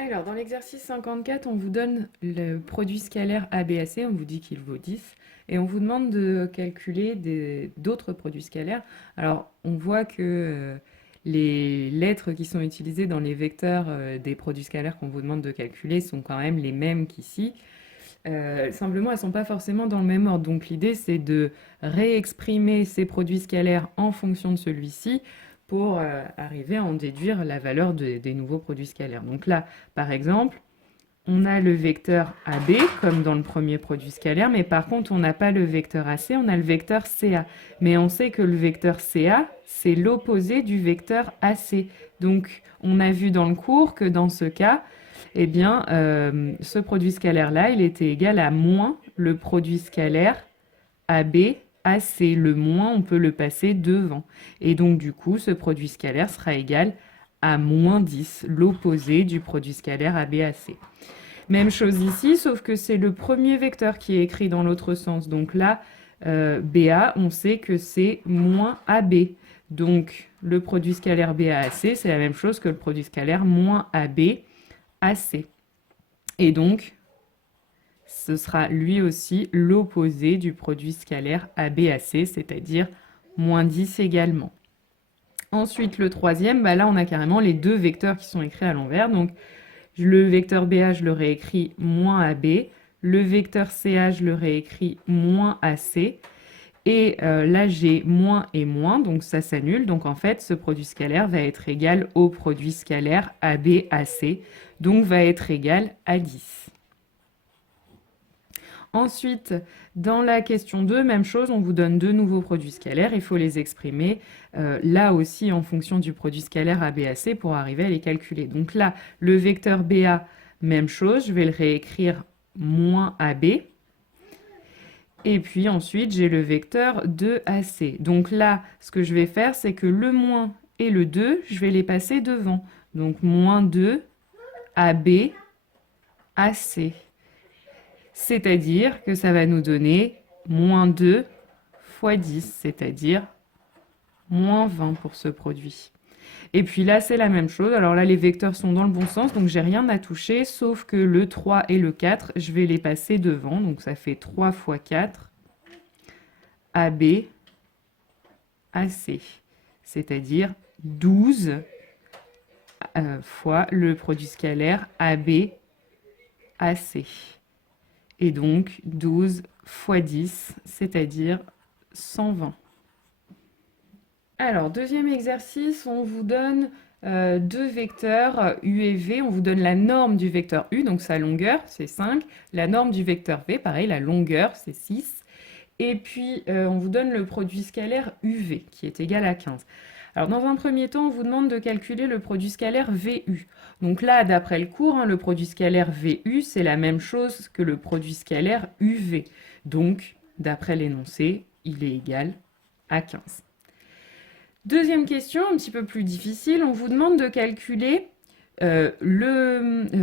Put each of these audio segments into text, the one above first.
Alors, dans l'exercice 54, on vous donne le produit scalaire ABAC, on vous dit qu'il vaut 10, et on vous demande de calculer d'autres produits scalaires. Alors, on voit que les lettres qui sont utilisées dans les vecteurs des produits scalaires qu'on vous demande de calculer sont quand même les mêmes qu'ici. Simplement, elles ne sont pas forcément dans le même ordre. Donc l'idée, c'est de réexprimer ces produits scalaires en fonction de celui-ci pour arriver à en déduire la valeur des nouveaux produits scalaires. Donc là, par exemple, on a le vecteur AB, comme dans le premier produit scalaire, mais par contre, on n'a pas le vecteur AC, on a le vecteur CA. Mais on sait que le vecteur CA, c'est l'opposé du vecteur AC. Donc, on a vu dans le cours que dans ce cas, eh bien, ce produit scalaire-là, il était égal à moins le produit scalaire AB, AC. Le moins, on peut le passer devant. Et donc, du coup, ce produit scalaire sera égal à moins 10, l'opposé du produit scalaire ABAC. Même chose ici, sauf que c'est le premier vecteur qui est écrit dans l'autre sens. Donc là, BA, on sait que c'est moins AB. Donc, le produit scalaire BAAC, c'est la même chose que le produit scalaire moins AB AC. Et donc, ce sera lui aussi l'opposé du produit scalaire ABAC, c'est-à-dire moins 10 également. Ensuite, le troisième, bah là, on a carrément les deux vecteurs qui sont écrits à l'envers. Donc, le vecteur BA, je le réécris moins AB. Le vecteur CA, je le réécris moins AC. Et là, j'ai moins et moins, donc ça s'annule. Donc en fait, ce produit scalaire va être égal au produit scalaire ABAC, donc va être égal à 10. Ensuite, dans la question 2, même chose, on vous donne deux nouveaux produits scalaires, il faut les exprimer là aussi en fonction du produit scalaire ABAC pour arriver à les calculer. Donc là, le vecteur BA, même chose, je vais le réécrire moins AB. Et puis ensuite, j'ai le vecteur 2AC. Donc là, ce que je vais faire, c'est que le moins et le 2, je vais les passer devant. Donc moins 2 AB AC. C'est-à-dire que ça va nous donner moins 2 fois 10, c'est-à-dire moins 20 pour ce produit. Et puis là, c'est la même chose. Alors là, les vecteurs sont dans le bon sens, donc j'ai rien à toucher, sauf que le 3 et le 4, je vais les passer devant. Donc ça fait 3 fois 4, AB, AC. C'est-à-dire 12 fois le produit scalaire AB, AC. Et donc 12 fois 10, c'est-à-dire 120. Alors, deuxième exercice, on vous donne deux vecteurs U et V. On vous donne la norme du vecteur U, donc sa longueur, c'est 5. La norme du vecteur V, pareil, la longueur, c'est 6. Et puis, on vous donne le produit scalaire UV, qui est égal à 15. Alors, dans un premier temps, on vous demande de calculer le produit scalaire VU. Donc là, d'après le cours, hein, le produit scalaire VU, c'est la même chose que le produit scalaire UV. Donc, d'après l'énoncé, il est égal à 15. Deuxième question, un petit peu plus difficile, on vous demande de calculer le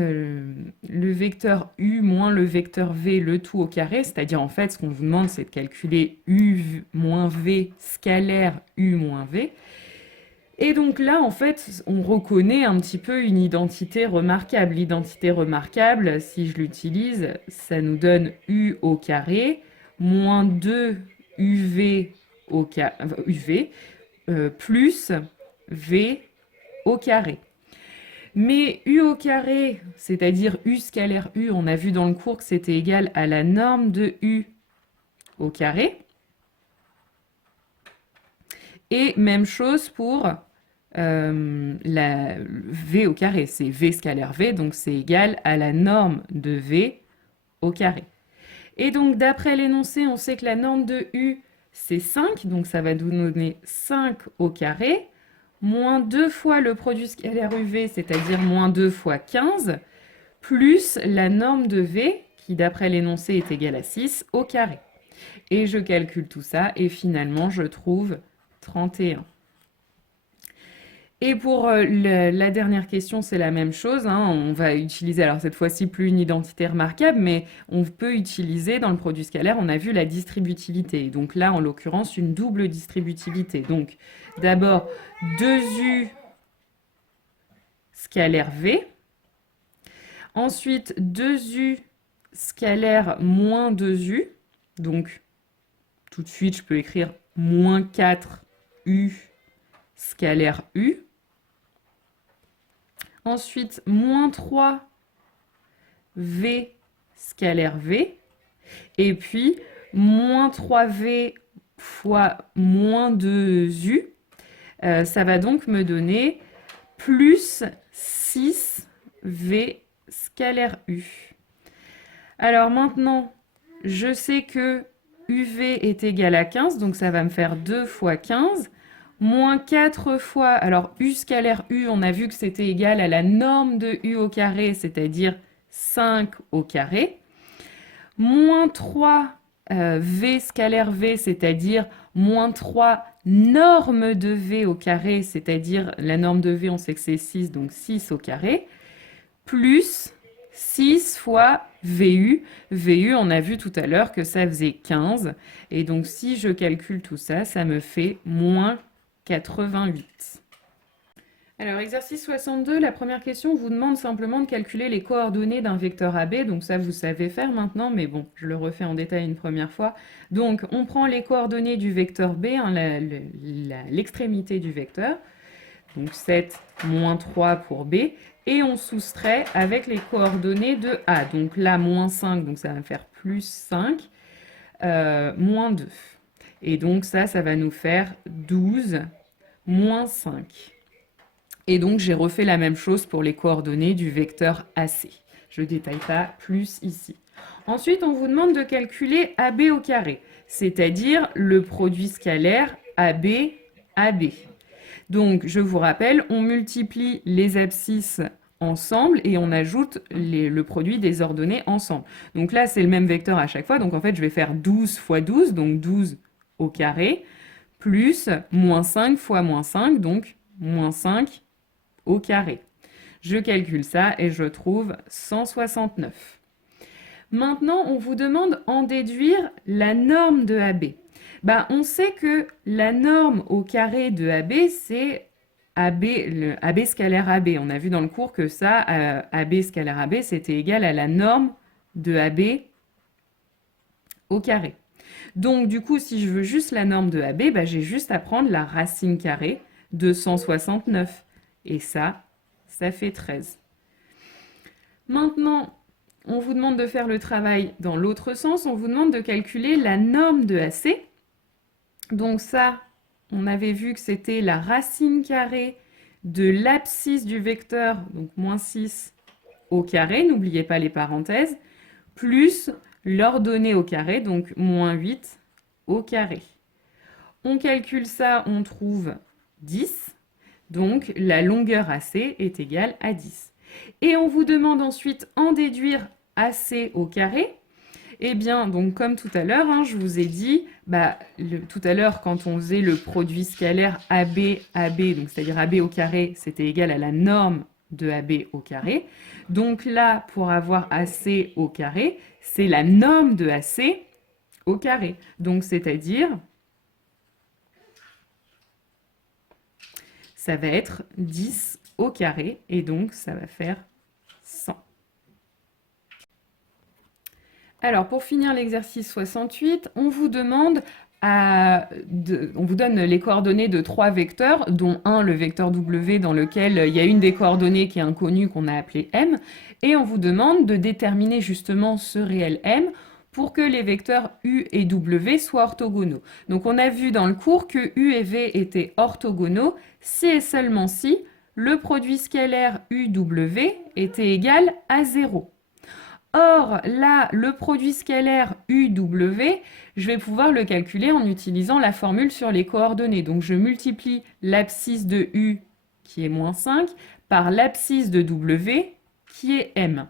vecteur U moins le vecteur V, le tout au carré, c'est-à-dire en fait ce qu'on vous demande c'est de calculer U moins V scalaire U moins V. Et donc là en fait on reconnaît un petit peu une identité remarquable. L'identité remarquable, si je l'utilise, ça nous donne U au carré moins 2 UV au carré, UV plus V au carré. Mais U au carré, c'est-à-dire U scalaire U, on a vu dans le cours que c'était égal à la norme de U au carré. Et même chose pour la V au carré, c'est V scalaire V, donc c'est égal à la norme de V au carré. Et donc d'après l'énoncé, on sait que la norme de U, c'est 5, donc ça va nous donner 5 au carré, moins 2 fois le produit scalaire UV, c'est-à-dire moins 2 fois 15, plus la norme de V, qui d'après l'énoncé est égale à 6, au carré. Et je calcule tout ça, et finalement je trouve 31. Et pour la dernière question, c'est la même chose, hein. On va utiliser, alors cette fois-ci, plus une identité remarquable, mais on peut utiliser dans le produit scalaire, on a vu la distributivité. Donc là, en l'occurrence, une double distributivité. Donc d'abord, 2U scalaire V, Ensuite, 2u scalaire moins 2u. Donc, tout de suite, je peux écrire moins 4u scalaire u. Ensuite, moins 3v scalaire v. Et puis, moins 3v fois moins 2u. Ça va donc me donner plus 6v scalaire u. Alors maintenant, je sais que uv est égal à 15, donc ça va me faire 2 fois 15, moins 4 fois, alors u scalaire u, on a vu que c'était égal à la norme de u au carré, c'est-à-dire 5 au carré, moins 3 v scalaire v, c'est-à-dire moins 3 norme de v au carré, c'est-à-dire la norme de v, on sait que c'est 6, donc 6 au carré, plus 6 fois VU. VU, on a vu tout à l'heure que ça faisait 15. Et donc, si je calcule tout ça, ça me fait moins 88. Alors, exercice 62, la première question vous demande simplement de calculer les coordonnées d'un vecteur AB. Donc ça, vous savez faire maintenant, mais bon, je le refais en détail une première fois. Donc, on prend les coordonnées du vecteur B, hein, l'extrémité du vecteur. Donc 7, moins 3 pour B. Et on soustrait avec les coordonnées de A. Donc là, moins 5, donc ça va me faire plus 5, moins 2. Et donc ça va nous faire 12, moins 5. Et donc j'ai refait la même chose pour les coordonnées du vecteur AC. Je ne détaille pas plus ici. Ensuite, on vous demande de calculer AB au carré, c'est-à-dire le produit scalaire AB. Donc, je vous rappelle, on multiplie les abscisses ensemble et on ajoute le produit des ordonnées ensemble. Donc là, c'est le même vecteur à chaque fois. Donc en fait, je vais faire 12 fois 12, donc 12 au carré, plus moins 5 fois moins 5, donc moins 5 au carré. Je calcule ça et je trouve 169. Maintenant, on vous demande en déduire la norme de AB. On sait que la norme au carré de AB, c'est le AB scalaire AB. On a vu dans le cours que ça, AB scalaire AB, c'était égal à la norme de AB au carré. Donc, du coup, si je veux juste la norme de AB, j'ai juste à prendre la racine carrée de 169. Et ça fait 13. Maintenant, on vous demande de faire le travail dans l'autre sens. On vous demande de calculer la norme de AC. Donc ça, on avait vu que c'était la racine carrée de l'abscisse du vecteur, donc moins 6 au carré, n'oubliez pas les parenthèses, plus l'ordonnée au carré, donc moins 8 au carré. On calcule ça, on trouve 10, donc la longueur AC est égale à 10. Et on vous demande ensuite en déduire AC au carré. Eh bien, donc comme tout à l'heure, je vous ai dit, tout à l'heure, quand on faisait le produit scalaire AB, donc c'est-à-dire AB au carré, c'était égal à la norme de AB au carré. Donc là, pour avoir AC au carré, c'est la norme de AC au carré. Donc c'est-à-dire, ça va être 10 au carré, et donc ça va faire 100. Alors, pour finir l'exercice 68, on vous donne les coordonnées de 3 vecteurs, dont un, le vecteur W, dans lequel il y a une des coordonnées qui est inconnue, qu'on a appelée M, et on vous demande de déterminer justement ce réel M pour que les vecteurs U et W soient orthogonaux. Donc, on a vu dans le cours que U et V étaient orthogonaux si et seulement si le produit scalaire UW était égal à 0. Or, là, le produit scalaire UW, je vais pouvoir le calculer en utilisant la formule sur les coordonnées. Donc, je multiplie l'abscisse de U, qui est moins 5, par l'abscisse de W, qui est M.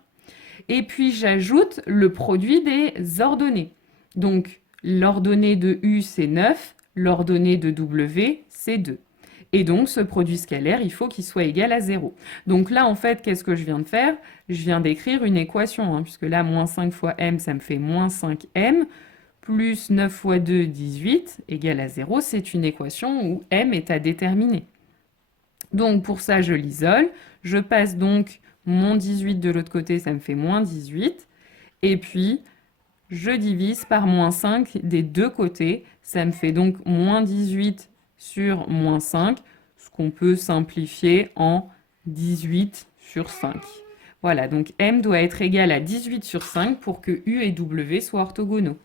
Et puis, j'ajoute le produit des ordonnées. Donc, l'ordonnée de U, c'est 9, l'ordonnée de W, c'est 2. Et donc, ce produit scalaire, il faut qu'il soit égal à 0. Donc là, en fait, qu'est-ce que je viens de faire? Je viens d'écrire une équation, puisque là, moins 5 fois m, ça me fait moins 5m, plus 9 fois 2, 18, égale à 0. C'est une équation où m est à déterminer. Donc, pour ça, je l'isole. Je passe donc mon 18 de l'autre côté, ça me fait moins 18. Et puis, je divise par moins 5 des deux côtés. Ça me fait donc moins 18 sur moins 5, ce qu'on peut simplifier en 18 sur 5. Voilà, donc M doit être égal à 18 sur 5 pour que U et W soient orthogonaux.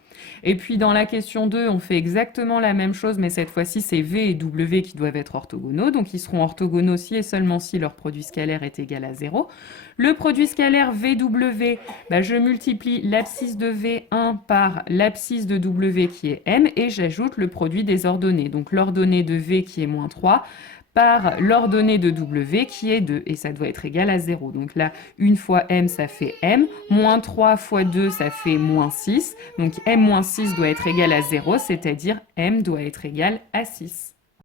Et puis dans la question 2, on fait exactement la même chose, mais cette fois-ci, c'est V et W qui doivent être orthogonaux. Donc ils seront orthogonaux si et seulement si leur produit scalaire est égal à 0. Le produit scalaire VW, je multiplie l'abscisse de V1 par l'abscisse de W qui est M et j'ajoute le produit des ordonnées. Donc l'ordonnée de V qui est moins 3 par l'ordonnée de W qui est 2, et ça doit être égal à 0. Donc là, 1 fois M, ça fait M, moins 3 fois 2, ça fait moins 6, donc M moins 6 doit être égal à 0, c'est-à-dire M doit être égal à 6.